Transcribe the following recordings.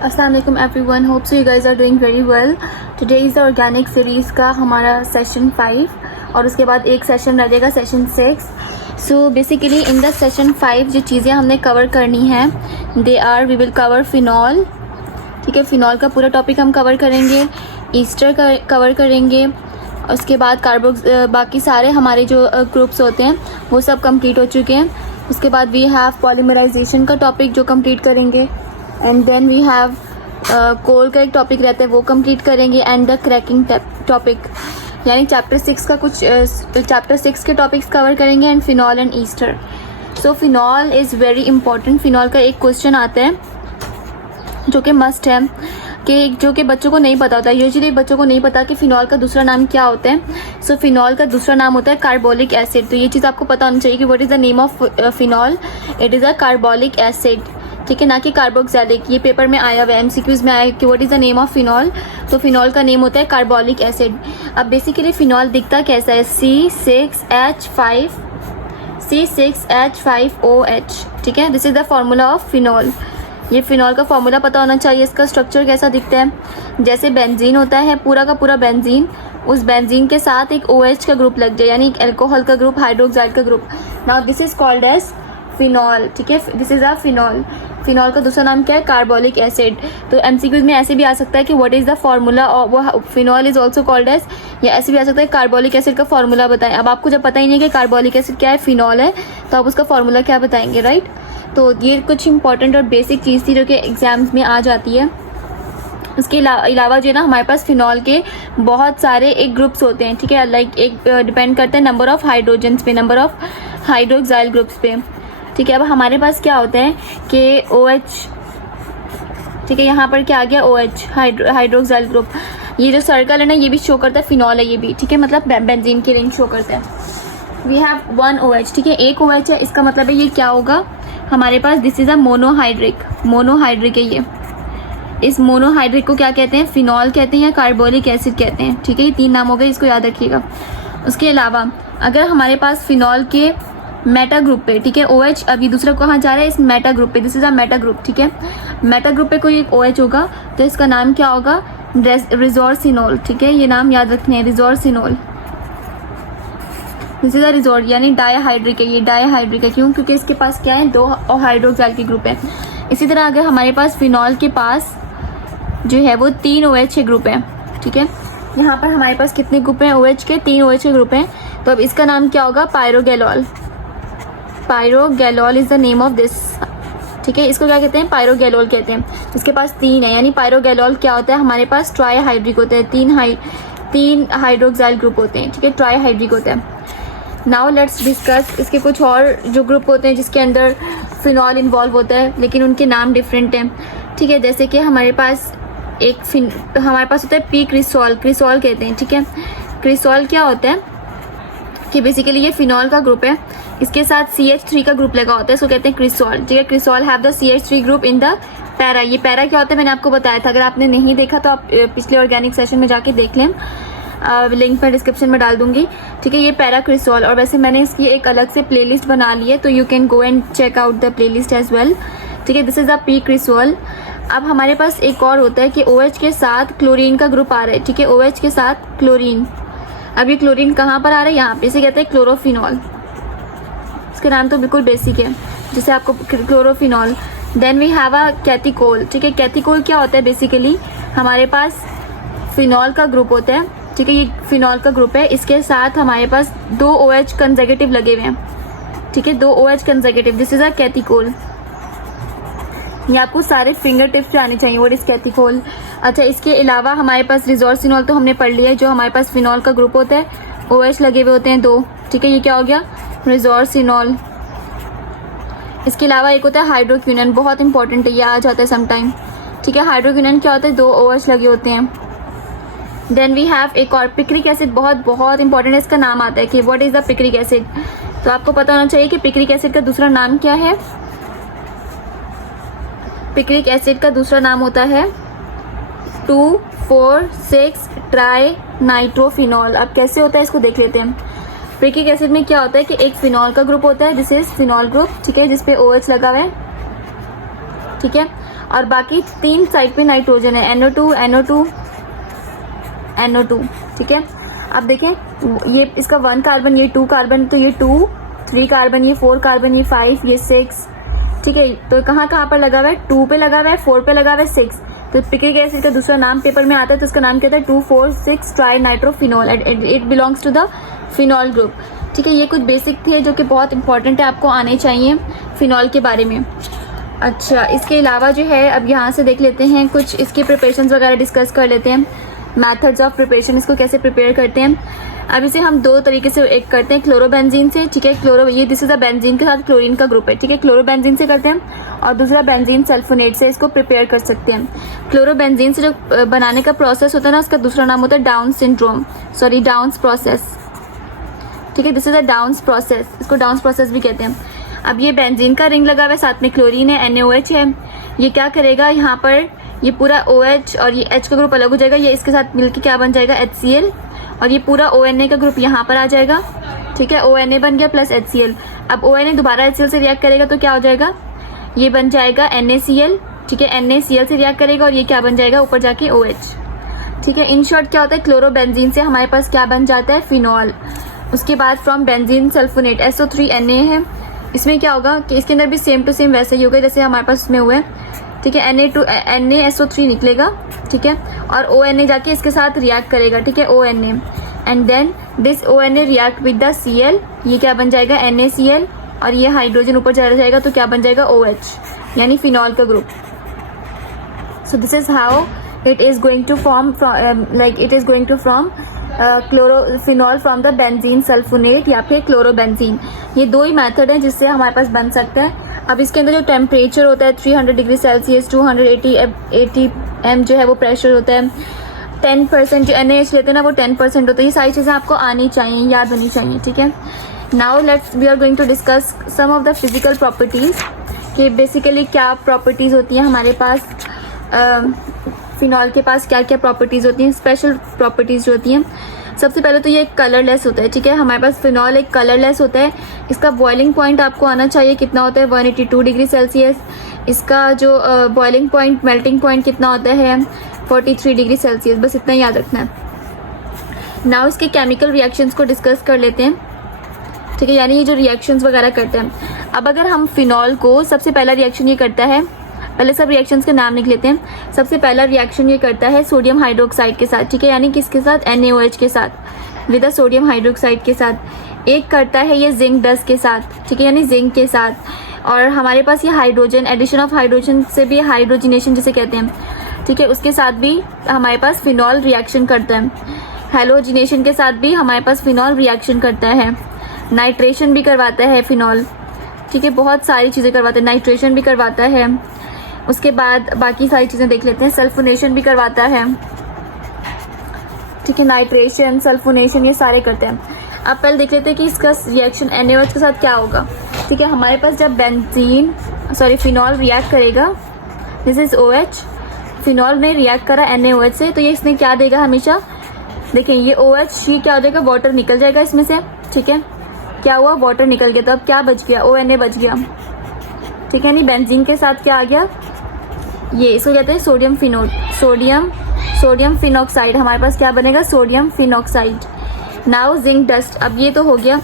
Assalamualaikum everyone, hope so you guys are doing very well. Today is the organic series का हमारा session 5 और उसके बाद एक सेशन रह जाएगा session 6. So basically in the session 5 जो चीज़ें हमने कवर करनी है they are we will cover phenol. ठीक है, फिनॉल का पूरा टॉपिक हम कवर करेंगे, ईस्टर का कवर करेंगे, उसके बाद बाकी सारे हमारे जो ग्रुप्स होते हैं वो सब कंप्लीट हो चुके हैं. उसके बाद वी हैव पॉलीमराइजेशन का टॉपिक जो कंप्लीट करेंगे एंड देन वी हैव कोल का एक टॉपिक रहता है वो कंप्लीट करेंगे एंड द क्रैकिंग टॉपिक यानी चैप्टर 6 का कुछ चैप्टर 6 के टॉपिक्स कवर करेंगे and phenol and Easter. So phenol is very important. Phenol का एक क्वेश्चन आता है जो कि मस्ट है कि जो कि बच्चों को नहीं पता होता है. यूजुअली बच्चों को नहीं पता कि फिनॉल का दूसरा नाम क्या होता है. सो फिनॉल का दूसरा नाम होता है कार्बोलिक एसिड. तो ये चीज़ आपको पता होनी चाहिए कि what is the name of phenol. It is a carbolic acid. ठीक है, ना कि कार्बोक्सिलिक. ये पेपर में आया हुआ है, एमसीक्यूज में आया है कि what is the name of phenol. तो फिनॉल का नेम होता है कार्बोलिक एसिड. अब बेसिकली फिनॉल दिखता कैसा है, C6H5OH. ठीक है, this is the formula of phenol. ये फिनॉल का फॉर्मूला पता होना चाहिए. इसका स्ट्रक्चर कैसा दिखता है, जैसे बेंजीन होता है, पूरा का पूरा बेंजीन, उस बेंजीन के साथ एक OH का ग्रुप लग जाए यानी एक अल्कोहल का ग्रुप, हाइड्रोक्साइड का group. Now this is called as phenol. ठीक है, this is a phenol. Phenol का दूसरा नाम क्या है, कार्बोलिक एसिड. तो एमसीक्यूज में ऐसे भी आ सकता है कि what is the formula of phenol is also called as, या ऐसे भी आ सकता है कार्बोलिक एसिड का फॉर्मूला बताएं. अब आपको जब पता ही नहीं कि कार्बोलिक एसिड क्या है, फिनॉल है, तो आप उसका फॉर्मूला क्या बताएंगे, राइट. तो ये कुछ इंपॉर्टेंट और बेसिक चीज़ थी जो कि एग्जाम्स में आ जाती है. उसके अलावा जो है ना, हमारे पास फिनॉल के बहुत सारे एक ग्रुप्स होते हैं. ठीक है, लाइक एक डिपेंड करते हैं नंबर ऑफ हाइड्रोजन्स पे, नंबर ऑफ हाइड्रोक्साइल ग्रुप्स पे. ठीक है, अब हमारे पास क्या होता है कि OH. ठीक है, यहाँ पर क्या आ गया, OH हाइड्रोक्साइल ग्रुप. ये जो सर्कल है ना, ये भी शो करता है फिनॉल है ये भी. ठीक है, मतलब बेंजीन की रिंग शो करता है. We have 1 OH. ठीक है, एक OH है, इसका मतलब है ये क्या होगा हमारे पास, this is a monohydric. Monohydric है ये. इस मोनोहाइड्रिक को क्या कहते हैं, फिनॉल कहते हैं या कार्बोलिक एसिड कहते हैं. ठीक है, ये 3 नाम हो गए, इसको याद रखिएगा. उसके अलावा अगर हमारे पास फिनॉल के मेटा ग्रुप पे, ठीक है, OH, अभी दूसरा कहाँ जा रहा है, इस मेटा ग्रुप पे, this is a Meta group. ठीक है, मेटा ग्रुप पे कोई एक OH होगा तो इसका नाम क्या होगा, रिजोर्सिनोल. ठीक है, ये नाम याद रखने हैं, रिजोर्सिनोल. दिस इज अ रिजोर्ट यानी डायहाइड्रिक है. ये डायहाइड्रिक है क्यों, क्योंकि इसके पास क्या है, 2 हाइड्रोक्साइल के ग्रुप है. इसी तरह अगर हमारे पास फिनॉल के पास जो है वो 3 OH के ग्रुप है. ठीक है, यहाँ पर हमारे पास कितने ग्रुप हैं, OH के 3 OH के ग्रुप हैं. तो अब इसका नाम क्या होगा, pyrogallol. Pyrogallol is the name of this. ठीक है, इसको क्या कहते हैं, पायरोगैलोल कहते हैं. इसके पास 3 है यानी पायरोगैलोल क्या होता है, हमारे पास ट्राईहाइड्रिक होता है. 3 हाइड्रोक्साइल ग्रुप होते हैं. ठीक है, ट्राईहाइड्रिक होता है. नाउ लेट्स डिस्कस इसके कुछ और जो ग्रुप होते हैं जिसके अंदर फिनॉल इन्वॉल्व होता है लेकिन उनके नाम डिफरेंट हैं. ठीक है, जैसे कि हमारे पास होता है पी क्रिसॉल. क्रिसॉल कहते हैं. ठीक है, क्रिसॉल क्या होता है कि बेसिकली ये फिनॉल का ग्रुप है, इसके साथ CH3 का ग्रुप लगा होता है, इसको कहते हैं क्रिसॉल. ठीक है, cresol have the CH3 group in the para. ये पैरा क्या होता है मैंने आपको बताया था, अगर आपने नहीं देखा तो आप पिछले ऑर्गेनिक सेशन में जाके देख लें, लिंक पर डिस्क्रिप्शन में डाल दूंगी. ठीक है, ये पैरा क्रिसॉल. और वैसे मैंने इसकी एक अलग से प्लेलिस्ट बना ली है, तो you can go and check out the playlist as well. ठीक है, this is the p cresol. अब हमारे पास एक और होता है कि OH के साथ क्लोरीन का ग्रुप आ रहा है. ठीक है, OH के साथ क्लोरीन. अब ये क्लोरीन कहाँ पर आ रहा है, यहाँ पे, इसे कहते हैं क्लोरोफिनॉल. इसका नाम तो बिल्कुल बेसिक है, जैसे आपको chlorophenol. Then we have a catechol. ठीक है, कैथिकोल क्या होता है, बेसिकली हमारे पास फिनॉल का ग्रुप होता है. ठीक है, ये फिनॉल का ग्रुप है, इसके साथ हमारे पास 2 OH कंसेक्यूटिव लगे हुए हैं. ठीक है, 2 OH consecutive, this is a catechol. ये आपको सारे फिंगर टिप्स पे आने चाहिए, व्हाट इज कैथिकोल. अच्छा, इसके अलावा हमारे पास रिजोर्सिनॉल तो हमने पढ़ लिया है, जो हमारे पास फिनॉल का ग्रुप होता है, OH लगे हुए होते हैं 2. ठीक है, ये क्या हो गया, रिजोर्सिनॉल. इसके अलावा एक होता है हाइड्रोक्विनोन, बहुत इंपॉर्टेंट है, ये आ जाता है समटाइम. ठीक है, हाइड्रोक्विनोन क्या होता है, 2 OH लगे होते हैं. देन वी हैव एक और पिक्रिक एसिड, बहुत बहुत इंपॉर्टेंट है, इसका नाम आता है कि what is the picric acid. तो आपको पता होना चाहिए कि पिक्रिक एसिड का दूसरा नाम क्या है. पिक्रिक एसिड का दूसरा नाम होता है 2,4,6 ट्राई नाइट्रोफिनॉल. अब कैसे होता है इसको देख लेते हैं. पिक्रिक एसिड में क्या होता है कि एक फिनॉल का ग्रुप होता है, दिस इज फिनॉल ग्रुप. ठीक है, जिसपे OH लगा हुआ है. ठीक है, और बाकी 3 साइड पे नाइट्रोजन है, NO2 NO2 NO2, ठीक है। अब देखें ये इसका 1 कार्बन, ये 2 कार्बन, तो ये 2, 3 कार्बन, ये 4 कार्बन, ये 5, ये 6, ठीक है। तो कहाँ कहाँ पर लगा हुआ है, 2 पे लगा हुआ है, 4 पे लगा हुआ है, 6। तो पिक्रिक एसिड का दूसरा नाम पेपर में आता है तो उसका नाम कहता है 2,4,6 tri nitrophenol, it belongs to the phenol group, ठीक है। ये कुछ बेसिक थे जो कि बहुत इंपॉर्टेंट है, आपको आने चाहिए फिनॉल के बारे में। अच्छा, इसके अलावा जो है अब यहाँ से देख लेते हैं कुछ इसके प्रिपरेशंस वगैरह डिस्कस कर लेते हैं, मेथड्स ऑफ प्रिपरेशन, इसको कैसे प्रिपेयर करते हैं। अब इसे हम 2 तरीके से एक करते हैं, क्लोरोबेंजीन से, ठीक है। ये दिस इज अ बेंजीन के साथ क्लोरीन का ग्रुप है, ठीक है। क्लोरोबेंजीन से करते हैं और दूसरा बेंजीन सल्फोनेट से इसको प्रिपेयर कर सकते हैं। क्लोरोबेंजीन से जो बनाने का प्रोसेस होता है ना, उसका दूसरा नाम होता है डाउन्स प्रोसेस, ठीक है। This is a downs process, इसको डाउन्स प्रोसेस भी कहते हैं। अब ये बेंजीन का रिंग लगा हुआ है, साथ में क्लोरीन है, NaOH है। ये क्या करेगा, यहाँ पर ये पूरा OH और ये H का ग्रुप अलग हो जाएगा, ये इसके साथ मिलकर क्या बन जाएगा, HCl, और ये पूरा ONA का ग्रुप यहाँ पर आ जाएगा, ठीक है। ONA बन गया प्लस HCl। अब ONA दोबारा HCl से रिएक्ट करेगा तो क्या हो जाएगा, ये बन जाएगा NaCl, ठीक है। NaCl से रिएक्ट करेगा और ये क्या बन जाएगा, ऊपर जाके OH, ठीक है। इन शॉर्ट क्या होता है, क्लोरोबेंजीन से हमारे पास क्या बन जाता है, फिनॉल। उसके बाद फ्रॉम बेंजीन सल्फोनेट SO3Na है, इसमें क्या होगा कि इसके अंदर भी सेम टू सेम वैसे ही होगा जैसे हमारे पास इसमें हुआ है, ठीक है। NaSO3 निकलेगा, ठीक है, और ONA जाके इसके साथ रिएक्ट करेगा, ठीक है, ONA, and then this ONA react with the Cl, ये क्या बन जाएगा, NaCl, और ये हाइड्रोजन ऊपर चला जाएगा तो क्या बन जाएगा, OH, यानी फिनॉल का group. So this is how it is going to form chlorophenol from the benzene sulphonate या फिर क्लोरोबेंजीन। ये 2 ही मेथड है जिससे हमारे पास बन सकता है। अब इसके अंदर जो टेम्परेचर होता है 300 डिग्री सेल्सियस, 280 atm जो है वो प्रेशर होता है, 10% जो NaH लेते हैं ना वो 10% होता है। ये सारी चीज़ें आपको आनी चाहिए, याद होनी चाहिए, ठीक है। Now we are going to discuss some of the physical properties, कि बेसिकली क्या प्रॉपर्टीज होती हैं हमारे पास, फिनॉल के पास क्या क्या प्रॉपर्टीज होती हैं, स्पेशल प्रॉपर्टीज जो होती हैं। सबसे पहले तो ये कलरलेस होता है, ठीक है। हमारे पास फिनॉल एक कलरलेस होता है। इसका बॉइलिंग पॉइंट आपको आना चाहिए, कितना होता है, 182 डिग्री सेल्सियस। इसका जो बॉइलिंग पॉइंट, मेल्टिंग पॉइंट कितना होता है, 43 डिग्री सेल्सियस, बस इतना याद रखना है। नाउ इसके केमिकल रिएक्शंस को डिस्कस कर लेते हैं, ठीक है, यानी ये जो रिएक्शंस वगैरह करते हैं। अब अगर हम फिनॉल को, सबसे पहला रिएक्शन ये करता है, पहले सब रिएक्शंस के नाम लिख लेते हैं। सबसे पहला रिएक्शन ये करता है सोडियम हाइड्रोक्साइड के साथ, ठीक है, यानी किसके साथ, NaOH के साथ, विद सोडियम हाइड्रोक्साइड के साथ। एक करता है ये जिंक डस्ट के साथ, ठीक है, यानी जिंक के साथ। और हमारे पास ये हाइड्रोजन, एडिशन ऑफ हाइड्रोजन से भी हाइड्रोजिनेशन जिसे कहते हैं, ठीक है, उसके साथ भी हमारे पास फिनॉल रिएक्शन करता है। हेलोजिनेशन के साथ भी हमारे पास फिनॉल रिएक्शन करता है। नाइट्रेशन भी करवाता है फिनॉल, ठीक है, बहुत सारी चीज़ें करवाता है, नाइट्रेशन भी करवाता है। उसके बाद बाकी सारी चीज़ें देख लेते हैं, सल्फोनेशन भी करवाता है, ठीक है, नाइट्रेशन, सल्फोनेशन, ये सारे करते हैं। अब पहले देख लेते हैं कि इसका रिएक्शन NaOH के साथ क्या होगा, ठीक है। हमारे पास जब फिनॉल रिएक्ट करेगा, दिस इज OH, फिनॉल ने रिएक्ट करा NaOH से, तो ये इसने क्या देगा हमेशा, देखें ये OH, ये क्या हो जाएगा, वाटर निकल जाएगा इसमें से, ठीक है। क्या हुआ, वाटर निकल गया, तो अब क्या बच गया, ONA बच गया, ठीक है। नहीं, बेंजीन के साथ क्या आ गया, ये इसको कहते हैं सोडियम फिनॉक्साइड। हमारे पास क्या बनेगा, sodium phenoxide. Now zinc dust, अब ये तो हो गया,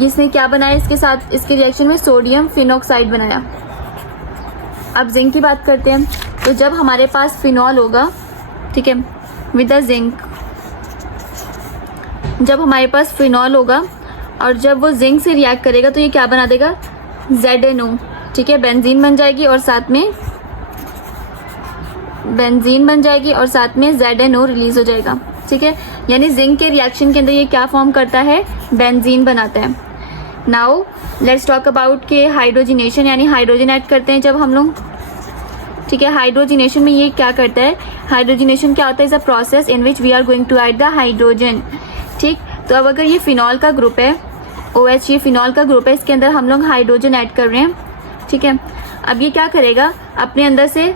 इसने क्या बनाया इसके साथ, इसके रिएक्शन में सोडियम फिनॉक्साइड बनाया। अब जिंक की बात करते हैं, तो जब हमारे पास फिनॉल होगा, ठीक है, विद द जिंक, जब हमारे पास फिनॉल होगा और जब वो जिंक से रिएक्ट करेगा तो ये क्या बना देगा, ZNO, ठीक है, बेंजीन बन जाएगी और साथ में ZNO रिलीज हो जाएगा, ठीक है। यानी जिंक के रिएक्शन के अंदर ये क्या फॉर्म करता है, बेंजीन बनाता है। नाउ लेट्स टॉक अबाउट के हाइड्रोजिनेशन, यानी हाइड्रोजन ऐड करते हैं जब हम लोग, ठीक है। हाइड्रोजिनेशन में ये क्या करता है, हाइड्रोजिनेशन क्या होता है, is a process in which we are going to add the hydrogen, ठीक। तो अब अगर ये फिनॉल का ग्रुप है, OH ये फिनॉल का ग्रुप है, इसके अंदर हम लोग हाइड्रोजन ऐड कर रहे हैं, ठीक है। अब ये क्या करेगा, अपने अंदर से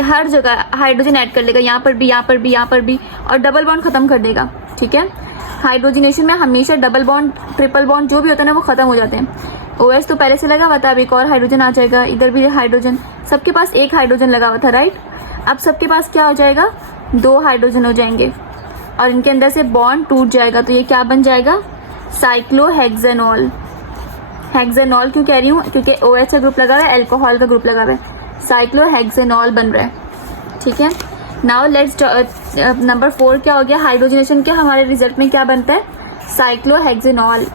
हर जगह हाइड्रोजन ऐड कर लेगा, यहाँ पर भी, यहाँ पर भी, यहाँ पर भी, और डबल बॉन्ड खत्म कर देगा, ठीक है। हाइड्रोजिनेशन में हमेशा डबल बॉन्ड, ट्रिपल बॉन्ड जो भी होता है ना वो खत्म हो जाते हैं। OH तो पहले से लगा हुआ था, अब एक और हाइड्रोजन आ जाएगा, इधर भी हाइड्रोजन, सबके पास एक हाइड्रोजन लगा हुआ था, राइट। अब सबके पास क्या हो जाएगा, 2 हाइड्रोजन हो जाएंगे और इनके अंदर से बॉन्ड टूट जाएगा, तो ये क्या बन जाएगा, साइक्लोहेक्सेनॉल। हेक्सेनॉल क्यों कह रही हूँ, क्योंकि OH का ग्रुप लगा हुआ है, अल्कोहल का ग्रुप लगा हुआ है, साइक्लोहेक्सेनॉल बन रहा है, ठीक है। नाउ लेट्स नंबर 4 क्या हो गया, हाइड्रोजनेशन के हमारे रिजल्ट में क्या बनता है, cyclohexanol.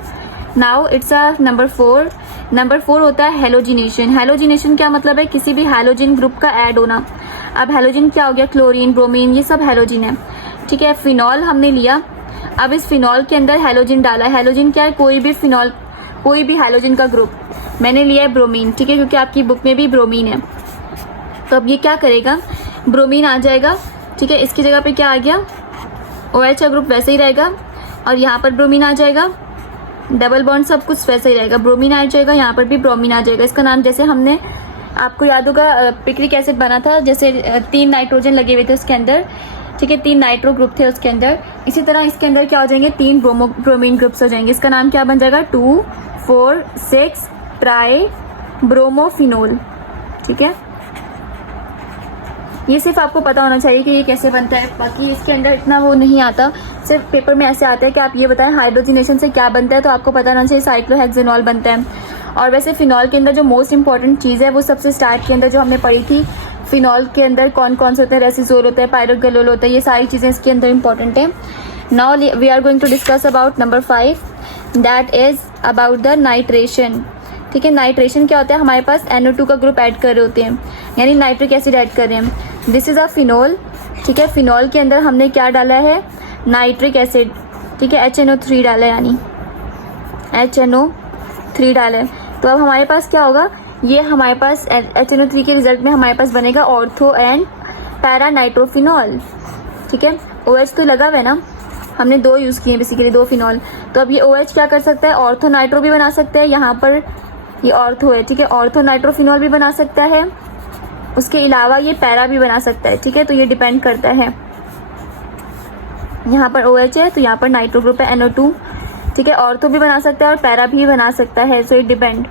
Now it's number 4। Number 4 होता है हेलोजिनेशन। हेलोजिनेशन क्या मतलब है, किसी भी हेलोजन ग्रुप का ऐड होना। अब हेलोजन क्या हो गया, क्लोरीन, ब्रोमीन, ये सब हेलोजन है, ठीक है। फिनॉल हमने लिया, अब इस फिनॉल के अंदर हेलोजन डाला। हेलोजन क्या है, कोई भी फिनॉल, कोई भी हेलोजन का ग्रुप। मैंने लिया है ब्रोमीन, ठीक है, क्योंकि आपकी बुक में भी ब्रोमीन है। तो अब ये क्या करेगा, ब्रोमीन आ जाएगा, ठीक है। इसकी जगह पे क्या आ गया, OH का ग्रुप वैसे ही रहेगा और यहाँ पर ब्रोमीन आ जाएगा, डबल बॉन्ड सब कुछ वैसे ही रहेगा, ब्रोमीन आ जाएगा, यहाँ पर भी ब्रोमीन आ जाएगा। इसका नाम, जैसे हमने, आपको याद होगा पिक्रिक एसिड बना था, जैसे 3 नाइट्रोजन लगे हुए थे उसके अंदर, ठीक है, 3 नाइट्रो ग्रुप थे उसके अंदर। इसी तरह इसके अंदर क्या हो जाएंगे, 3 ब्रोमीन ग्रुप्स हो जाएंगे। इसका नाम क्या बन जाएगा, 2,4,6 ट्राई ब्रोमोफिनोल, ठीक है। ये सिर्फ आपको पता होना चाहिए कि ये कैसे बनता है, बाकी इसके अंदर इतना वो नहीं आता, सिर्फ पेपर में ऐसे आता है कि आप ये बताएं हाइड्रोजनेशन से क्या बनता है, तो आपको पता होना चाहिए साइक्लोहेक्सेनॉल बनता है। और वैसे फिनॉल के अंदर जो मोस्ट इंपॉर्टेंट चीज़ है वो सबसे स्टार्ट के अंदर जो हमने पढ़ी थी, फिनॉल के अंदर कौन कौन से होते हैं, रेसिजोल होता है, पायरोगेलोल होता है, ये सारी चीज़ें इसके अंदर इंपॉर्टेंट है। Now we are going to discuss about number 5, that is about the nitration, ठीक है। नाइट्रेशन क्या होता है, हमारे पास NO2 का ग्रुप ऐड कर रहे होते हैं, यानी नाइट्रिक एसिड ऐड कर रहे हैं। दिस इज अ फिनॉल, ठीक है। फिनॉल के अंदर हमने क्या डाला है, नाइट्रिक एसिड, ठीक है, HNO3 डाला है, यानी HNO3 डाला है। तो अब हमारे पास क्या होगा, ये हमारे पास HNO3 के रिजल्ट में हमारे पास बनेगा ऑर्थो एंड पैरा नाइट्रोफिनॉल, ठीक है। OH तो लगा हुआ है ना, हमने 2 यूज़ किए बेसिकली, 2 फिनॉल। तो अब ये OH क्या कर सकता है, ऑर्थो नाइट्रो भी बना सकता है, यहाँ पर ये ऑर्थो है, ठीक है, ऑर्थो नाइट्रोफिनॉल भी बना सकता है, उसके अलावा ये पैरा भी बना सकता है, ठीक है। तो ये डिपेंड करता है, यहाँ पर OH है तो यहाँ पर नाइट्रो ग्रुप है NO2, ठीक है। ऑर्थो भी बना सकता है और पैरा भी बना सकता है, सो इट डिपेंड।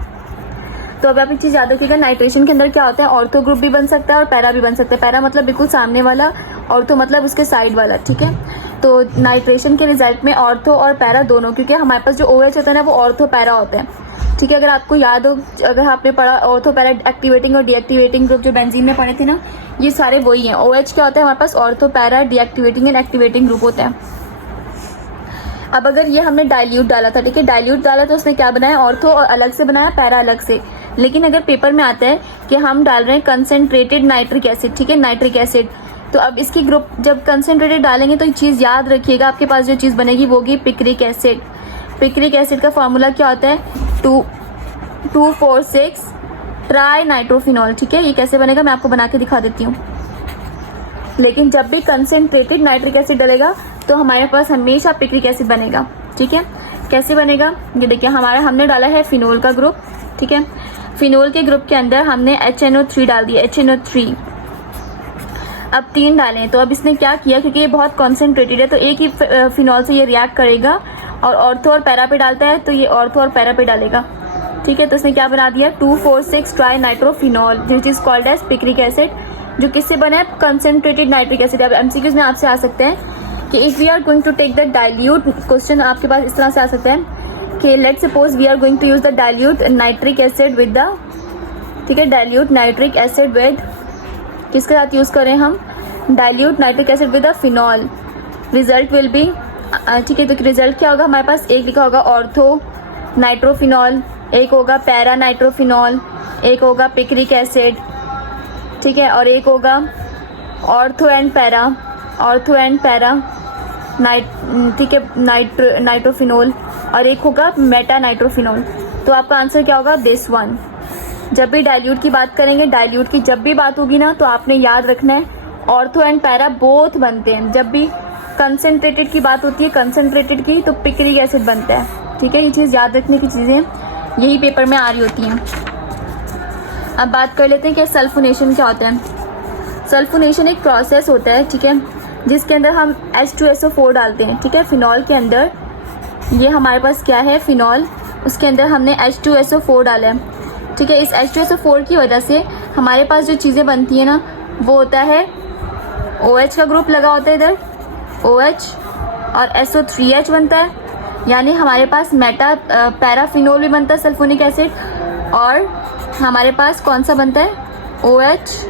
तो अब आप एक चीज़ याद रखिएगा, नाइट्रेशन के अंदर क्या होता है, ऑर्थो ग्रुप भी बन सकता है और पैरा भी बन सकता है। पैरा मतलब बिल्कुल सामने वाला, ऑर्थो मतलब उसके साइड वाला, ठीक है। तो नाइट्रेशन के रिजल्ट में ऑर्थो और पैरा दोनों, क्योंकि हमारे पास जो OH होता है ना वो ऑर्थो पैरा होता है, ठीक है। अगर आपको याद हो, अगर आपने पढ़ा ऑर्थो पैरा एक्टिवेटिंग और डीएक्टिवेटिंग ग्रुप जो बेंजीन में पढ़े थे ना, ये सारे वही हैं। OH क्या होता है हमारे पास, ortho para deactivating and activating group होता है। अब अगर ये हमने डाइल्यूट डाला था, ठीक है, डाइल्यूट डाला तो उसने क्या बनाया, ऑर्थो और अलग से बनाया, पैरा अलग से। लेकिन अगर पेपर में आता है कि हम डाल रहे हैं कंसेंट्रेटेड नाइट्रिक एसिड, ठीक है, नाइट्रिक एसिड, तो अब इसकी ग्रुप जब कंसेंट्रेटेड डालेंगे तो एक चीज़ याद रखिएगा, आपके पास जो चीज़ बनेगी वो होगी पिक्रिक एसिड। पिक्रिक एसिड का फॉर्मूला क्या होता है, 2,4,6 ट्राई नाइट्रोफिनॉल, ठीक है। ये कैसे बनेगा मैं आपको बना के दिखा देती हूँ। लेकिन जब भी कंसेंट्रेटेड नाइट्रिक एसिड डलेगा तो हमारे पास हमेशा पिक्रिक एसिड बनेगा, ठीक है। कैसे बनेगा, ये देखिए, हमने डाला है फिनोल का ग्रुप, ठीक है। फिनोल के ग्रुप के अंदर हमने HNO3 डाल दिया, HNO3। अब 3 डालें, तो अब इसने क्या किया, क्योंकि ये बहुत कॉन्सेंट्रेटेड है तो एक ही फिनॉल से ये रिएक्ट करेगा, और ऑर्थो और पैरा पे डालता है तो ये ऑर्थो और पैरा पे डालेगा, ठीक है। तो इसने क्या बना दिया, 2,4,6 tri nitrophenol which is called as picric acid, जो किससे बना है, कंसेंट्रेटेड नाइट्रिक एसिड। अब MCQs में आपसे आ सकते हैं कि if we are going to take the dilute, question आपके पास इस तरह से आ सकता है कि let suppose we are going to use the dilute nitric acid with the, ठीक है, डाइल्यूट नाइट्रिक एसिड विद, किसके साथ यूज करें हम, dilute nitric acid with the phenol, result will be, ठीक है। तो रिजल्ट क्या होगा, हमारे पास एक लिखा होगा ऑर्थो नाइट्रोफिनॉल, एक होगा पैरा नाइट्रोफिनॉल, एक होगा पिक्रिक एसिड, ठीक है, और एक होगा ऑर्थो एंड पैरा ठीक है, नाइट्रोफिनोल, और एक होगा मेटा नाइट्रोफिनोल। तो आपका आंसर क्या होगा, दिस वन। जब भी डाइल्यूट की बात करेंगे, डाइल्यूट की जब भी बात होगी ना, तो आपने याद रखना है ऑर्थो एंड पैरा बोथ बनते हैं। जब भी कंसेंट्रेटेड की बात होती है, कंसेंट्रेटेड की, तो पिक्रिक एसिड बनता है, ठीक है। ये चीज़ याद रखने की चीज़ें यही पेपर में आ रही होती हैं। अब बात कर लेते हैं कि सल्फोनेशन क्या होता है। सल्फोनेशन एक प्रोसेस होता है, ठीक है, जिसके अंदर हम H2SO4 डालते हैं, ठीक है। फिनॉल के अंदर, ये हमारे पास क्या है, फिनॉल, उसके अंदर हमने H2SO4 डाला है, ठीक है। इस H2SO4 की वजह से हमारे पास जो चीज़ें बनती है ना वो होता है OH का ग्रुप लगा होता है इधर, OH, और SO3H बनता है, यानी हमारे पास पैराफिनोल भी बनता है सल्फोनिक एसिड, और हमारे पास कौन सा बनता है, OH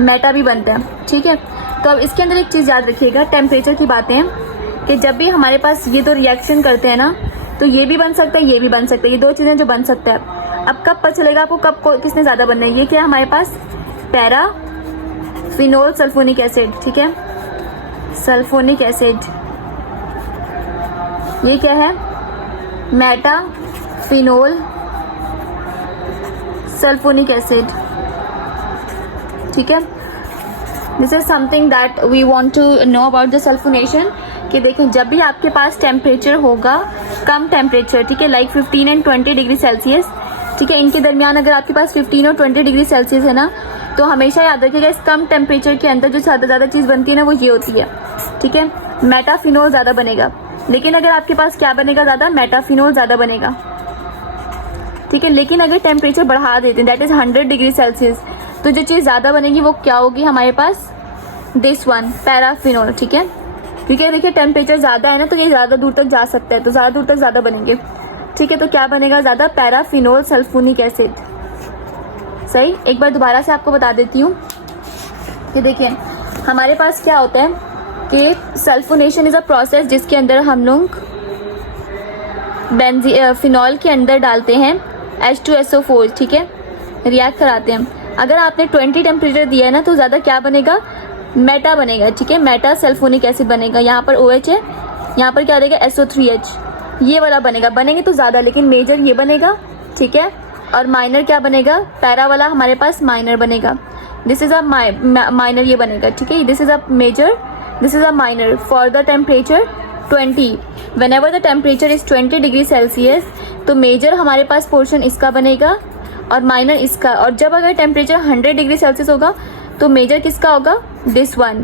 मेटा भी बनता है। ठीक है, तो अब इसके अंदर एक चीज़ याद रखिएगा, टेम्परेचर की बातें हैं कि जब भी हमारे पास ये दो रिएक्शन करते हैं ना तो ये भी बन सकता है, ये भी बन सकता है, ये दो चीज़ें जो बन सकता है। अब कब पता चलेगा आपको कब किसने ज़्यादा बनना है? ये क्या है हमारे पास, पैराफिनोल सल्फोनिक एसिड। ठीक है, सल्फोनिक एसिड, ये क्या है, मेटाफिनोल सल्फोनिक एसिड। ठीक है, this is something that we want to know about the sulphonation, कि देखें जब भी आपके पास टेम्परेचर होगा, कम टेम्परेचर, ठीक है, लाइक 15 एंड 20 डिग्री सेल्सियस, ठीक है, इनके दरमियान अगर आपके पास 15 और 20 डिग्री सेल्सियस है ना, तो हमेशा याद रखिएगा इस कम टेम्परेचर के अंदर जो ज़्यादा चीज़ बनती है ना वो ये होती है। ठीक है, मेटाफिनोल ज़्यादा बनेगा, लेकिन अगर आपके पास क्या बनेगा ज़्यादा, मेटाफिनोल ज़्यादा बनेगा। ठीक है, लेकिन अगर टेम्परेचर बढ़ा देते हैं, दैट इज 100 डिग्री सेल्सियस, तो जो चीज़ ज़्यादा बनेगी वो क्या होगी हमारे पास, दिस वन, पैराफिनोल। ठीक है, क्योंकि देखिए टेम्परेचर ज़्यादा है ना तो ये ज़्यादा दूर तक जा सकता है, तो ज़्यादा दूर तक ज़्यादा बनेंगे। ठीक है, तो क्या बनेगा ज़्यादा, पैराफिनोल सल्फोनिक एसिड। सही, एक बार दोबारा से आपको बता देती हूँ कि देखिए हमारे पास क्या होता है कि सल्फोनेशन इज़ अ प्रोसेस जिसके अंदर हम लोग फिनॉल के अंदर डालते हैं H2SO4, ठीक है, रिएक्ट कराते हैं। अगर आपने 20 टेम्परेचर दिया है ना तो ज़्यादा क्या बनेगा, मेटा बनेगा। ठीक है, मेटा सल्फोनिक एसिड बनेगा। यहाँ पर OH है, यहाँ पर क्या रहेगा, SO3H, ये वाला बनेगा। बनेंगे तो ज़्यादा, लेकिन मेजर ये बनेगा। ठीक है, और माइनर क्या बनेगा, पैरा वाला हमारे पास माइनर बनेगा। दिस इज अ माइनर, ये बनेगा। ठीक है, this is a major, this is a minor for the temperature 20। Whenever the temperature is 20 degree Celsius, तो मेजर हमारे पास पोर्शन इसका बनेगा और माइनर इसका। और जब अगर टेम्परेचर 100 डिग्री सेल्सियस होगा तो मेजर किसका होगा, दिस वन,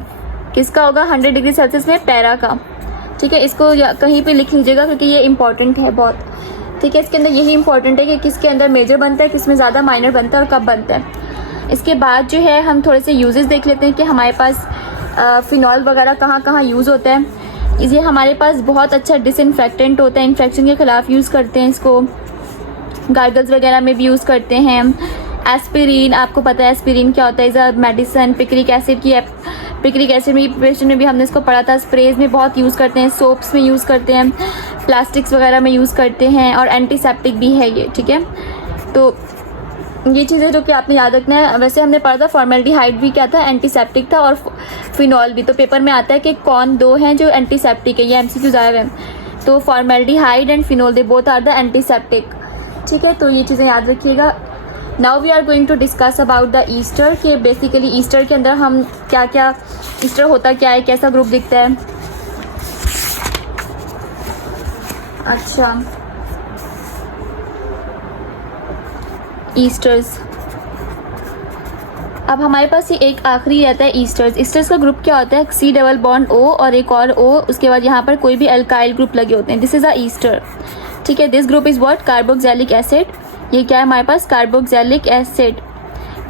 किसका होगा 100 डिग्री सेल्सियस में, पैरा का। ठीक है, इसको कहीं पे लिख लीजिएगा क्योंकि ये इंपॉर्टेंट है बहुत। ठीक है, इसके अंदर यही इंपॉर्टेंट है कि किसके अंदर मेजर बनता है, किसमें ज़्यादा माइनर बनता है और कब बनता है। इसके बाद जो है हम थोड़े से यूजेस देख लेते हैं कि हमारे पास फिनॉल वगैरह कहाँ कहाँ यूज़ होता है। ये हमारे पास बहुत अच्छा डिसइंफेक्टेंट होता है, इन्फेक्शन के ख़िलाफ़ यूज़ करते हैं इसको, गार्गल्स वगैरह में भी यूज़ करते हैं। एस्पिरिन, आपको पता है एस्पिरिन क्या होता है, is a medicine. Picric acid की पिक्रिक एसिड में प्रिपरेशन में भी हमने इसको पढ़ा था। स्प्रेज में बहुत यूज़ करते हैं, सोप्स में यूज़ करते हैं, प्लास्टिक्स वगैरह में यूज़ करते हैं, और एंटीसेप्टिक भी है ये। ठीक है, तो ये चीज़ें जो कि आपने याद रखना है। वैसे हमने पढ़ा था फॉर्मेल्डिहाइड भी क्या था, एंटीसेप्टिक था, और फिनॉल भी। तो पेपर में आता है कि कौन दो हैं जो एंटीसेप्टिक है, ये MCQ आए हुए हैं। तो formaldehyde and phenol, they both are the antiseptic. ठीक है, तो ये चीज़ें याद रखिएगा। Now we are going to discuss about the ester, कि बेसिकली ईस्टर के अंदर हम क्या क्या, ईस्टर होता क्या है, कैसा ग्रुप दिखता है। अच्छा, ईस्टर्स, अब हमारे पास ये एक आखिरी रहता है ईस्टर्स। ईस्टर्स का ग्रुप क्या होता है, C डबल बॉन्ड O और एक और O, उसके बाद यहाँ पर कोई भी अल्काइल ग्रुप लगे होते हैं। This is a Easter. ठीक है, this group is what, carboxylic acid. ये क्या है हमारे पास, कार्बोक्सिलिक एसिड,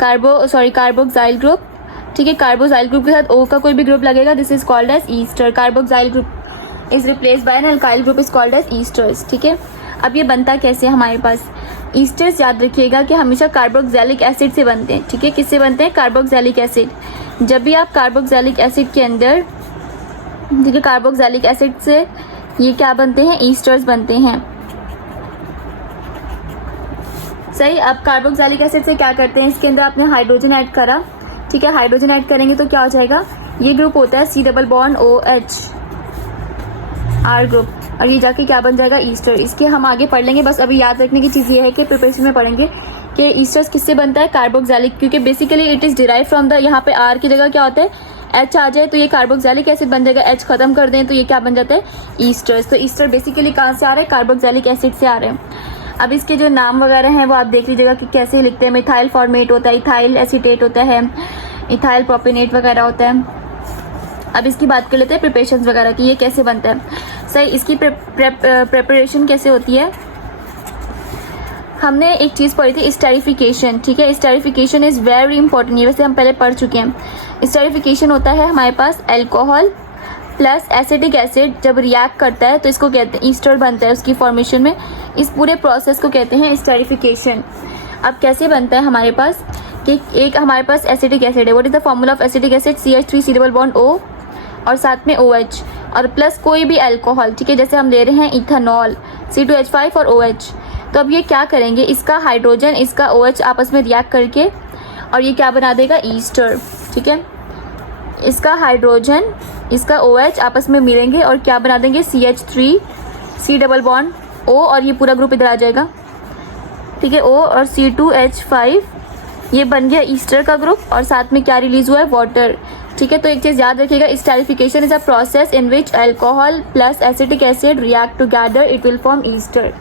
कार्बोक्साइल ग्रुप। ठीक है, कार्बोक्साइल ग्रुप के साथ O का कोई भी ग्रुप लगेगा, this is called as ester. Carboxyl group is replaced by an alkyl group, is called as esters. ठीक है, अब ये बनता कैसे हमारे पास, ईस्टर्स याद रखिएगा कि हमेशा कार्बोक्सिलिक एसिड से बनते हैं। ठीक है, किससे बनते हैं, कार्बोक्सिलिक एसिड। जब भी आप कार्बोक्सिलिक एसिड के अंदर, ठीक है, कार्बोक्सिलिक एसिड से ये क्या बनते हैं, ईस्टर्स बनते हैं। सही, अब कार्बोक्सिलिक एसिड से क्या करते हैं, इसके अंदर आपने हाइड्रोजन ऐड करा। ठीक है, हाइड्रोजन ऐड करेंगे तो क्या हो जाएगा, ये ग्रुप होता है C double bond OH, R group, और ये जाके क्या बन जाएगा, ईस्टर। इसके हम आगे पढ़ लेंगे, बस अभी याद रखने की चीज़ ये है कि प्रिपरेशन में पढ़ेंगे कि ईस्टर्स किससे बनता है, कार्बोक्सिलिक, क्योंकि basically it is derive from the, यहाँ पे R की जगह क्या होता है, H आ जाए तो ये कार्बोक्सिलिक एसिड बन जाएगा, H खत्म कर दें तो ये क्या बन जाता है, ईस्टर्स। तो ईस्टर बेसिकली कहाँ से आ रहा है, कार्बोक्सिलिक एसिड से आ रहे हैं। अब इसके जो नाम वगैरह हैं वो आप देख लीजिएगा कि कैसे लिखते हैं। मिथाइल फॉर्मेट होता है, इथाइल एसीटेट होता है, इथाइल प्रोपिनेट वगैरह होता है। अब इसकी बात कर लेते हैं प्रिपरेशन वगैरह की, ये कैसे बनता है। सही, इसकी प्रेपरेशन कैसे होती है, हमने एक चीज़ पढ़ी थी स्टेरिफिकेशन, ठीक है। स्टेरिफिकेशन इज़ वेरी इंपॉर्टेंट, ये वैसे हम पहले पढ़ चुके हैं। स्टेरिफिकेशन होता है हमारे पास अल्कोहल प्लस एसिटिक एसिड जब रिएक्ट करता है तो इसको कहते हैं ईस्टर बनता है उसकी फॉर्मेशन में। इस पूरे प्रोसेस को कहते हैं स्टेरिफिकेशन। अब कैसे बनता है हमारे पास कि एक हमारे पास एसिटिक एसिड है, what is the formula of acetic acid, CH3 C double bond O और साथ में OH और प्लस कोई भी अल्कोहल, ठीक है। जैसे हम ले रहे हैं इथेनॉल C2H5 और OH। तो अब ये क्या करेंगे, इसका हाइड्रोजन इसका OH आपस में रिएक्ट करके और ये क्या बना देगा, ईस्टर, ठीक है। इसका हाइड्रोजन इसका OH आपस में मिलेंगे और क्या बना देंगे, CH3 C double bond O और ये पूरा ग्रुप इधर आ जाएगा, ठीक है। O और C2H5 ये बन गया ईस्टर का ग्रुप और साथ में क्या रिलीज हुआ है, वाटर, ठीक है। तो एक चीज़ याद रखिएगा, esterification is a process in which alcohol plus acetic acid react together, it will form Easter.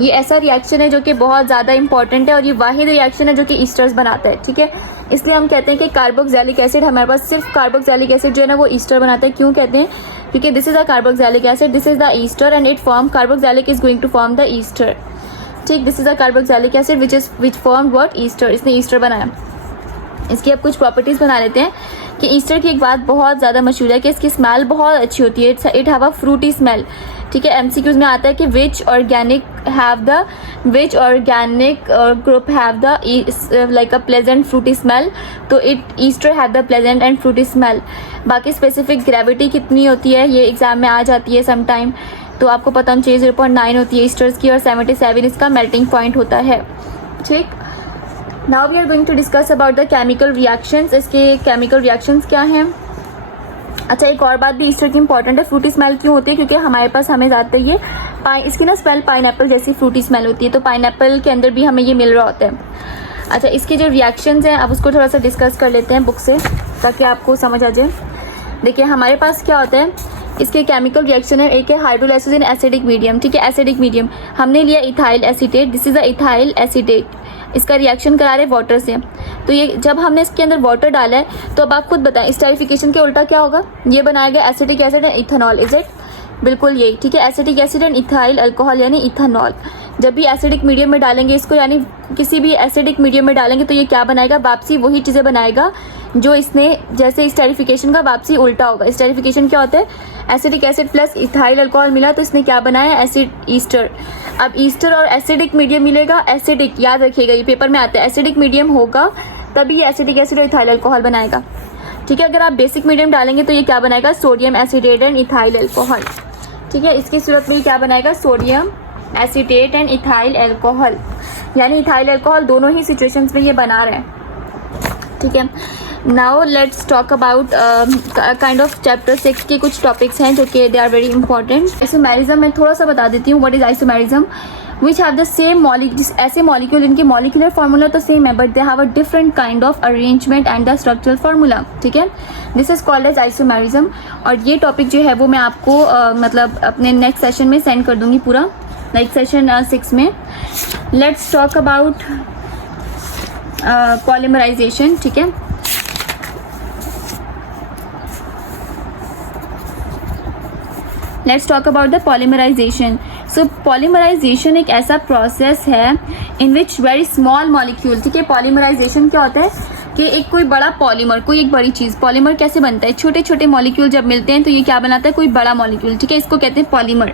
ये ऐसा रिएक्शन है जो कि बहुत ज़्यादा इंपॉर्टेंट है और ये वाहिद रिएक्शन है जो कि ईस्टर्स बनाता है, ठीक है। इसलिए हम कहते हैं कि कार्बोक्सिलिक एसिड, हमारे पास सिर्फ कार्बोक्सिलिक एसिड जो है ना वो ईस्टर बनाता है। क्यों कहते हैं, क्योंकि this is a carboxylic acid, this is the ester and it form carboxylic is going to form the ester, ठीक। This is a carboxylic acid which form what, ester, इसने ईस्टर बनाया। इसकी अब कुछ प्रॉपर्टीज बना लेते हैं कि ईस्टर की एक बात बहुत ज़्यादा मशहूर है कि इसकी स्मेल बहुत अच्छी होती है, it have a fruity smell, ठीक है। MCQs में आता है कि which organic group have the like a pleasant fruity smell, तो it ester have the pleasant and fruity smell. बाकी स्पेसिफिक ग्रेविटी कितनी होती है ये एग्जाम में आ जाती है समटाइम, तो आपको पता होना चाहिए 0.9 होती है ईस्टर्स की और 77 इसका मेल्टिंग पॉइंट होता है, ठीक। Now we are going to discuss about the chemical reactions. इसके केमिकल रिएक्शंस क्या हैं। अच्छा, एक और बात भी ईस्टर की इंपॉर्टेंट है, फ्रूटी स्मेल क्यों होती है, क्योंकि हमारे पास हमें ज़्यादातर ये इसकी ना स्मेल पाइनएप्पल जैसी फ्रूटी स्मेल होती है, तो पाइनएप्पल के अंदर भी हमें ये मिल रहा होता है। अच्छा, इसके जो रिएक्शंस हैं अब उसको थोड़ा सा डिस्कस कर लेते हैं बुक से ताकि आपको समझ आ जाए। देखिए हमारे पास क्या होता है, इसके केमिकल रिएक्शन है, एक है हाइड्रोलाइसिस इन एसिडिक मीडियम, ठीक है। एसिडिक मीडियम हमने लिया ethyl acetate, this is a ethyl acetate, इसका रिएक्शन करा रहे वाटर से। तो ये जब हमने इसके अंदर वाटर डाला है तो अब आप खुद बताएं स्टेरिफिकेशन के उल्टा क्या होगा, ये बनाएगा acetic acid and ethanol, is it, बिल्कुल यही, ठीक है। Acetic acid and ethyl alcohol यानी इथेनॉल। जब भी एसिडिक मीडियम में डालेंगे इसको, यानी किसी भी एसिडिक मीडियम में डालेंगे तो ये क्या बनाएगा, वापसी वही चीज़ें बनाएगा जो इसने, जैसे स्टेरिफिकेशन का वापसी उल्टा होगा। स्टेरिफिकेशन क्या होता है, acidic acid plus ethyl alcohol मिला तो इसने क्या बनाया, एसिड ईस्टर। अब ईस्टर और एसिडिक मीडियम मिलेगा, एसिडिक, याद रखिएगा ये पेपर में आता है, एसिडिक मीडियम होगा तभी ये एसिडिक एसिड और इथाइल अल्कोहल बनाएगा, ठीक है। अगर आप बेसिक मीडियम डालेंगे तो ये क्या बनाएगा, sodium acetate and ethyl alcohol, ठीक है। इसकी सूरत में क्या बनाएगा, sodium acetate and ethyl alcohol, यानी इथाइल अल्कोहल दोनों ही सिचुएशंस में ये बना रहे हैं, ठीक है। Now let's talk about kind of chapter 6 के कुछ टॉपिक्स हैं जो कि they are very important. Isomerism मैं थोड़ा सा बता देती हूँ, what is isomerism, which have the same molecule, ऐसे मॉलिक्यूल इनके मॉलिक्यूलर फार्मूला तो सेम है but they have a different kind of arrangement and the structural formula, ठीक है। This is called as isomerism. और ये टॉपिक जो है वो मैं आपको मतलब अपने नेक्स्ट सेशन में सेंड कर दूंगी पूरा, नेक्स्ट सेशन 6 में। लेट्स टॉक अबाउट पॉलीमराइजेशन, ठीक है। Let's talk about the polymerization. So polymerization एक ऐसा प्रोसेस है in which very small molecule, ठीक है। पॉलीमराइजेशन क्या होता है कि एक कोई बड़ा पॉलीमर, कोई एक बड़ी चीज, पॉलीमर कैसे बनता है, छोटे छोटे मॉलिक्यूल जब मिलते हैं तो ये क्या बनाता है, कोई बड़ा मॉलिक्यूल, ठीक है। इसको कहते हैं पॉलीमर,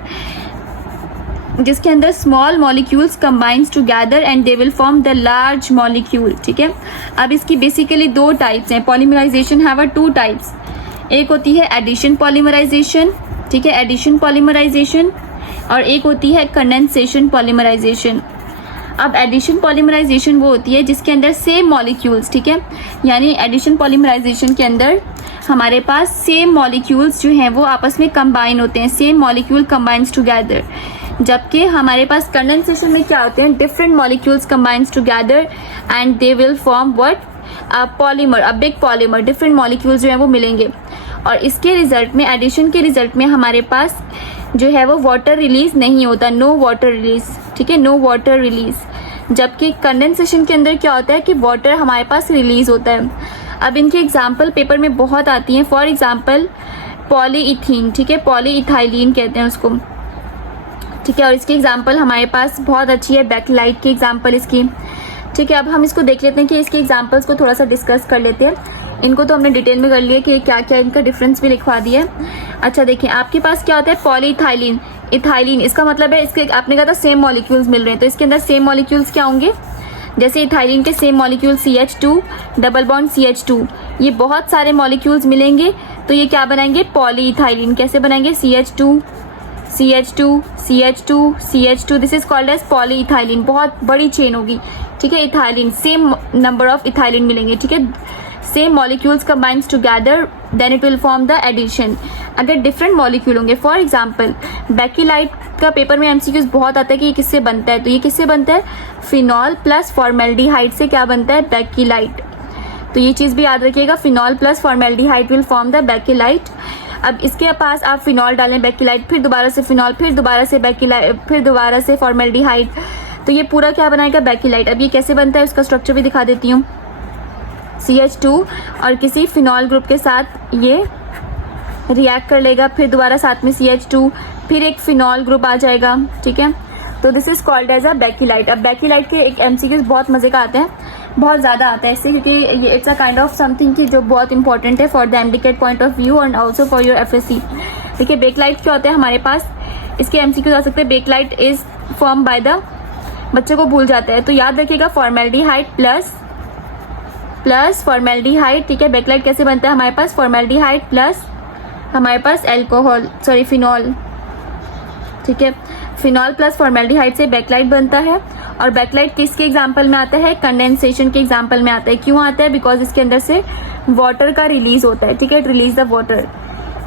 जिसके अंदर small molecules combines together and they will form the large molecule, ठीक है। अब इसकी बेसिकली दो टाइप्स हैं, पॉलीमराइजेशन हैव 2 टाइप्स, एक होती है एडिशन पॉलीमराइजेशन, ठीक है, एडिशन पॉलीमराइजेशन, और एक होती है कंडेंसेशन पॉलीमराइजेशन। अब एडिशन पॉलीमराइजेशन वो होती है जिसके अंदर सेम मॉलिक्यूल्स, ठीक है, यानी एडिशन पॉलीमराइजेशन के अंदर हमारे पास सेम मॉलिक्यूल्स जो हैं वो आपस में कंबाइन होते हैं, सेम मॉलिक्यूल कंबाइंस टुगेदर। जबकि हमारे पास कंडेंसेशन में क्या होते हैं, different molecules combines together and they will form what, a polymer, a big polymer, different molecules जो हैं वो मिलेंगे। और इसके रिजल्ट में, एडिशन के रिजल्ट में हमारे पास जो है वो वाटर रिलीज नहीं होता, नो वाटर रिलीज, ठीक है, नो वाटर रिलीज। जबकि कंडेंसेशन के अंदर क्या होता है कि वाटर हमारे पास रिलीज होता है। अब इनकी एग्जांपल पेपर में बहुत आती हैं, फॉर एग्जांपल पॉलीइथीन, ठीक है, पॉलीइथाइलीन कहते हैं उसको, ठीक है। और इसकी एग्जांपल हमारे पास बहुत अच्छी है, बेकेलाइट की एग्जांपल इसकी, ठीक है। अब हम इसको देख लेते हैं कि इसके एग्जांपल्स को थोड़ा सा डिस्कस कर लेते हैं। इनको तो हमने डिटेल में कर लिया कि क्या क्या इनका डिफरेंस भी लिखवा दिया है। अच्छा देखिए, आपके पास क्या होता है पॉलीइथाइलिन, इथाइलिन, इसका मतलब है इसके आपने कहा था सेम मॉलिक्यूल्स मिल रहे हैं, तो इसके अंदर सेम मॉलिक्यूल्स क्या होंगे, जैसे इथाइलिन के same molecule CH2 double bond CH2, ये बहुत सारे मॉलिक्यूल्स मिलेंगे तो ये क्या बनाएंगे पॉलीइथाइलिन। कैसे बनाएंगे CH2 CH2 CH2 CH2, this is called as polyethylene, बहुत बड़ी चेन होगी, ठीक है। Ethylene same number of ethylene मिलेंगे, ठीक है, same molecules combines together then it will form the addition. अगर डिफरेंट मॉलिक्यूल होंगे, फॉर एग्जांपल बेकिलाइट का पेपर में एमसीक्यूज बहुत आता है कि ये किससे बनता है, तो ये किससे बनता है फिनॉल प्लस फॉर्मेल्डिहाइड से क्या बनता है बेकिलाइट। तो ये चीज भी याद रखिएगा, phenol plus formaldehyde will form the bakelite. अब इसके पास आप फिनॉल डालें बेकिलाइट, फिर दोबारा से फिनॉल, फिर दोबारा से बेकिलाइट, फिर दोबारा से फॉर्मेल्डिहाइड, तो ये पूरा क्या बनाएगा बेकिलाइट। अब ये कैसे बनता है उसका स्ट्रक्चर भी दिखा देती हूँ। CH2 और किसी फिनॉल ग्रुप के साथ ये रिएक्ट कर लेगा, फिर दोबारा साथ में CH2, फिर एक फिनॉल ग्रुप आ जाएगा, ठीक है। तो this is called as a bakelite. अब बेकिलाइट के एक एमसीक्यूज बहुत मजे का आते हैं, बहुत ज़्यादा आता है इससे, क्योंकि ये it's a kind of something की जो बहुत इंपॉर्टेंट है for the MDCAT point of view and also for your FSC। देखिए बेकलाइट क्या होता है हमारे पास, इसके एमसीक्यूज आ सकते हैं। Bakelite is form by the, बच्चे को भूल जाते हैं तो याद रखिएगा फॉर्मेल्डिहाइड प्लस फॉर्मेल्डिहाइड, ठीक है। बेकलाइट कैसे बनता है हमारे पास फॉर्मेल्डिहाइड प्लस हमारे पास एल्कोहल, सॉरी फिनॉल, ठीक है। फिनॉल प्लस फॉर्मेल्डिहाइड से बेकलाइट बनता है। और बेकलाइट किसके एग्जांपल में आता है, कंडेंसेशन के एग्जांपल में आता है। क्यों आता है, बिकॉज इसके अंदर से वाटर का रिलीज होता है, ठीक है, रिलीज द वाटर।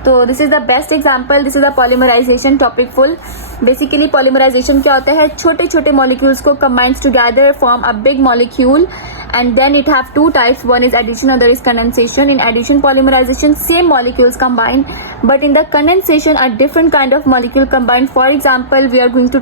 तो this is the best example, this is the polymerization topic full. Basically polymerization क्या होता है, छोटे छोटे मॉलिक्यूल्स को combines together form a big molecule and then it have two types, one is addition, other is condensation. In addition polymerization same molecules combine, but in the condensation a different kind of molecule combined. For example we are going to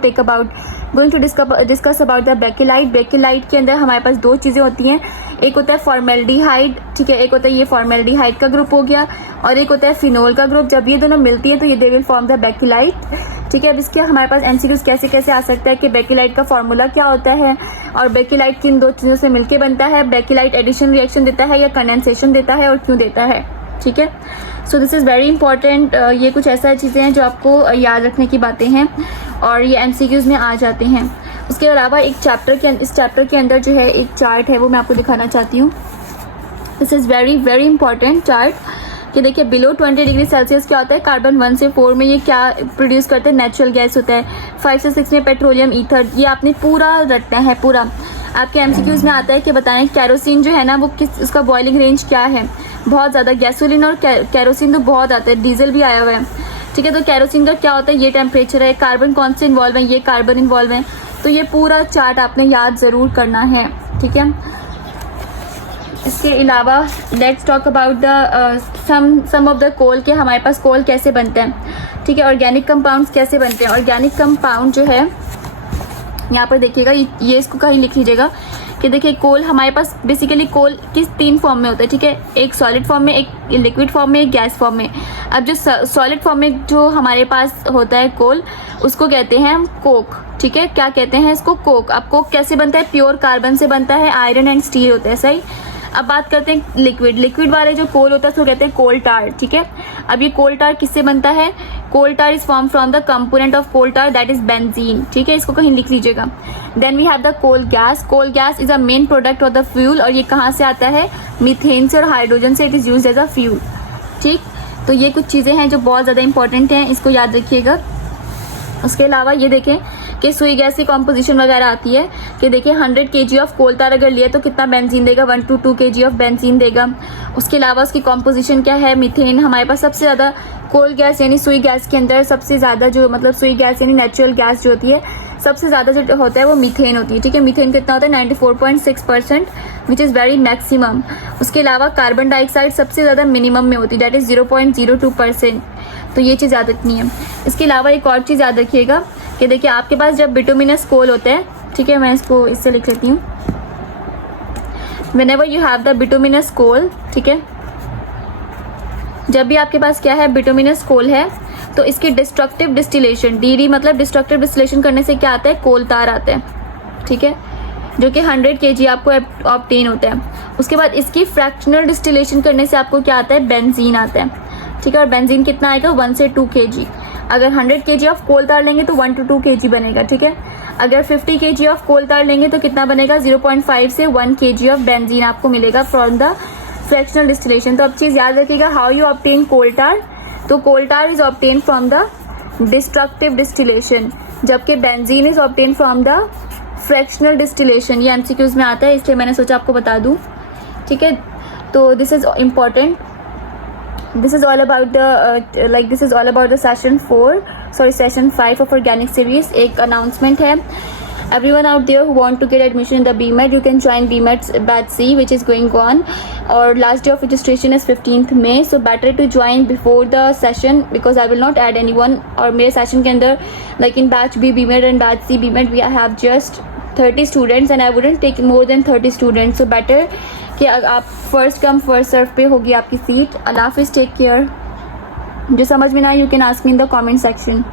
discuss about the बेकिलाइट। बेकिलाइट के अंदर हमारे पास दो चीजें होती हैं, एक होता है फॉर्मेल्डिहाइड, ठीक है, एक होता है ये फॉर्मेल्डिहाइड का ग्रुप हो गया, और एक होता है फिनोल का ग्रुप। जब ये दोनों मिलती है तो ये दे विल फॉर्म द बेकिलाइट, ठीक है। अब इसके हमारे पास एमसीक्यूज कैसे कैसे आ सकता है कि बेकिलाइट का फॉर्मूला क्या होता है और बेकिलाइट किन दो चीजों से मिलकर बनता है, बेकिलाइट एडिशन रिएक्शन देता है या कंडेंसेशन देता है और क्यों देता है, ठीक है। So this is very important. ये कुछ ऐसा चीजें हैं जो आपको याद रखने की बातें हैं और ये एमसीक्यूज में आ जाते हैं। उसके अलावा एक इस चैप्टर के अंदर जो है एक चार्ट है वो मैं आपको दिखाना चाहती हूँ। This is very very important chart कि देखिए बिलो 20 डिग्री सेल्सियस क्या होता है, कार्बन 1 से 4 में ये क्या प्रोड्यूस करते हैं, नेचुरल गैस होता है। 5 से 6 में पेट्रोलियम ईथर, ये आपने पूरा रटना है पूरा। आपके एमसीक्यूज में आता है कि बताएं कैरोसिन जो है ना वो किस, उसका बॉइलिंग रेंज क्या है, बहुत ज्यादा। गैसोलिन और कैरोसिन तो बहुत आता है, डीजल भी आया हुआ है, ठीक है। तो कैरोसिन का क्या होता है, ये टेम्परेचर है, कार्बन कौन से इन्वॉल्व है, ये कार्बन इन्वॉल्व है। तो ये पूरा चार्ट आपने याद जरूर करना है, ठीक है। इसके अलावा let's talk about the some of the coal के हमारे पास कोल कैसे बनते हैं, ठीक है। ऑर्गेनिक कंपाउंड्स कैसे बनते हैं। ऑर्गेनिक कंपाउंड जो है यहाँ पर देखिएगा, ये इसको कहीं लिख लीजिएगा कि देखिए कोल हमारे पास बेसिकली कोल किस 3 फॉर्म में होता है, ठीक है। एक सॉलिड फॉर्म में, एक लिक्विड फॉर्म में, एक गैस फॉर्म में। अब जो सॉलिड फॉर्म में जो हमारे पास होता है कोल, उसको कहते हैं हम कोक, ठीक है। क्या कहते हैं इसको, कोक। अब कोक कैसे बनता है, प्योर कार्बन से बनता है, आयरन एंड स्टील होता है, सही। अब बात करते हैं लिक्विड वाले जो कोल होता है उसको कहते हैं कोल टार, ठीक है। अब ये कोल टार किससे बनता है, coal tar is form from the component of coal tar that is benzene, ठीक है, इसको कहीं लिख लीजिएगा। Then we have the coal gas. Coal gas is a main product of the fuel, और ये कहाँ से आता है, मीथेन से और हाइड्रोजन से, it is used as a fuel, ठीक। तो ये कुछ चीजें हैं जो बहुत ज्यादा इंपॉर्टेंट हैं, इसको याद रखिएगा। उसके अलावा ये देखें कि सुई गैस की कॉम्पोजिशन वगैरह आती है कि देखिए 100 kg ऑफ कोल तार अगर लिए तो कितना बेंजीन देगा, 1 to 2 kg ऑफ बेंजीन देगा। उसके अलावा उसकी कॉम्पोजिशन क्या है, मीथेन। हमारे पास सबसे ज्यादा कोल गैस यानी सुई गैस के अंदर सबसे ज्यादा जो मतलब सुई गैस यानी नेचुरल गैस जो होती है सबसे ज्यादा जो होता है वो मीथेन होती है, ठीक है। मीथेन कितना होता है 94.6%, विच इज वेरी मैक्सिमम। उसके अलावा कार्बन डाइऑक्साइड सबसे ज्यादा मिनिमम में होती है, दैट इज 0.02%। तो ये चीज याद रखनी है। इसके अलावा एक और चीज याद रखिएगा कि देखिए आपके पास जब बिटुमिनस कोल होते हैं, ठीक है, मैं इसको इससे लिख लेती हूँ। Whenever you have the bituminous coal, ठीक है, जब भी आपके पास क्या है बिटुमिनस कोल है तो इसकी डिस्ट्रक्टिव डिस्टिलेशन, डी मतलब डिस्ट्रक्टिव डिस्टिलेशन करने से क्या आता है, कोल तार आता है, ठीक है, जो कि 100 kg आपको ऑब्टेन होता है। उसके बाद इसकी फ्रैक्शनल डिस्टिलेशन करने से आपको क्या आता है, बेंजीन आता है, ठीक है। और बेंजीन कितना आएगा, 1 से 2 kg। अगर 100 kg ऑफ कोल तार लेंगे तो 1 to 2 kg बनेगा, ठीक है। अगर 50 kg ऑफ कोल तार लेंगे तो कितना बनेगा, 0.5 से 1 kg ऑफ बेंजीन आपको मिलेगा फ्रॉम द फ्रैक्शनल डिस्टिलेशन। तो अब चीज याद रखिएगा, how you obtain coal tar, तो coal tar is obtain from the destructive distillation, जबकि benzene is obtain from the fractional distillation. ये एमसीक्यूज में आता है, इसलिए मैंने सोचा आपको बता दूं, ठीक है। तो this is important, this is all about the this is all about the session 5 of organic series. एक announcement है, everyone out there who want to get admission in the BMed, you can join BMed batch C which is going on, और last day of registration is 15th May, so better to join before the session because I will not add anyone, और मेरे session के अंदर like in batch B BMed and batch C BMed we have just 30 students and I wouldn't take more than 30 students, so better कि आप first come first serve पे होगी आपकी seat. अल्लाह हाफिज़, टेक केयर। जो समझ में ना आए you can ask me in the comment section.